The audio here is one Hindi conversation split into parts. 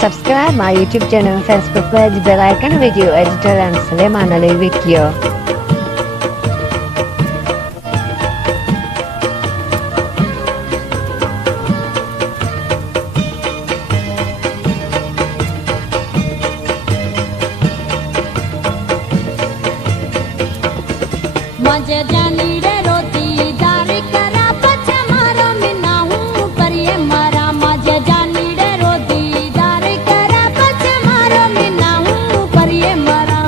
Subscribe my YouTube channel and Facebook page, bell icon, video editor and Suleiman Ali Video. मजे जानी रे रोती दारी करा पछे मारो मिना हूँ पर ये मारा मजे जानी रे रोती दारी करा पछे मारो मिना हूँ पर ये मारा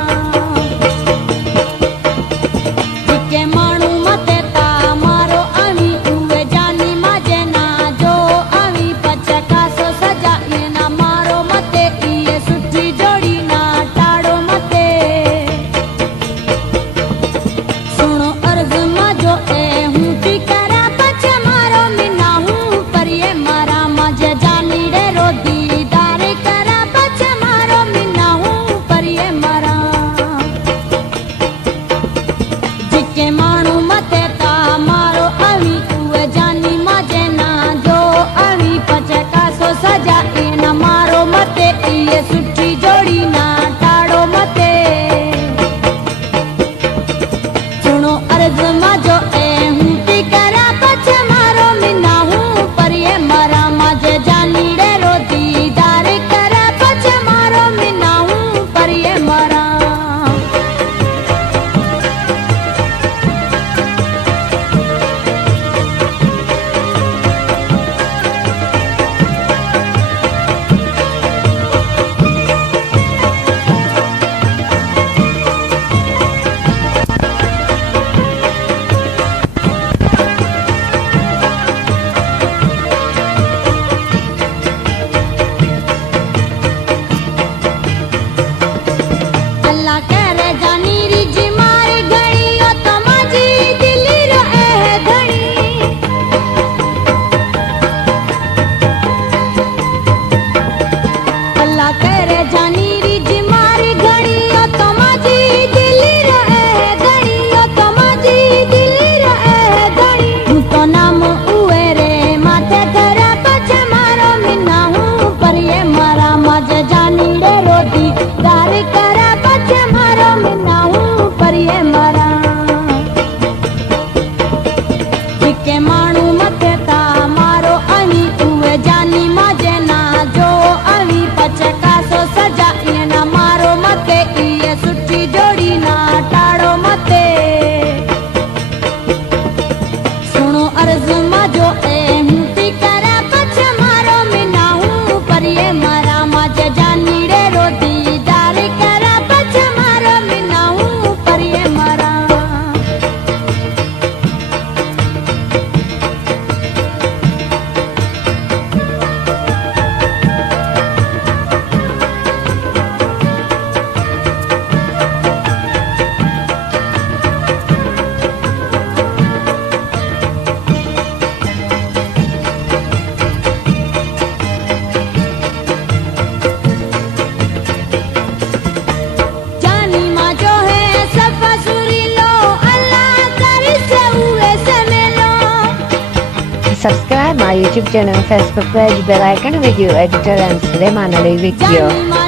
जिके मानू मते ता मारो आवी उवे जानी मजे ना जो आवी पछे कासो सजा ये ना मारो मते ये सुठी जोड़ी ना टाड़ो मते सुनो अर्ज मजो ए हूँ ती करा पछे मारो मिना हूँ पर ये मारा मजे जानी रे रोदी दारे करा पछे मारो मिना हूँ पर ये मारा जिके मानू मते ता मारो आवी उवे जानी मजे ना जो आवी पछे कासो सजा ए ना मारो मते ये सुठी जोड़ी ना टाड़ो मते सुनो अर्ज मजो ए हूँ ती करा पछे मारो मिना हूँ पर ये मारा मजे जानी रे रोती दारे करा पछे मारो मिना हूँ पर ये मारा अल्लाह करे जानी री जी मारी घड़ी ओ तो माजी दिली रो ए घड़ी अल्लाह करे जानी री जी मारी घड़ी ओ तो माजी दिली रो ए घड़ी ओ तो माजी दिली रो ए घड़ी हूँ तो नाम उए रे माथे धरा पछे मारो मिना हूँ पर ये मारा मजे जानी रे रोती दारी करा पछे मारो मिना हूँ पर ये मारा जिके मानू मते ता मारो आवी उवे जानी मजे ना जो आवी पछे कासो सजा ये ना मारो मते ये सुठी जोड़ी ना टाड़ो मते सुनो अर्ज मजो ए हूँ ती करा पछे मारो मिना हूँ पर ये मारा मजे जानी रे रोती दारी करा पछे मारो मिना हूँ पर ये मारा जानी माँ जो है सफा सुरी लो अल्लाह करी से हुए से मिलो Subscribe my YouTube channel and Facebook page, bell icon, video editor and Suleiman Ali Video. जानी माँ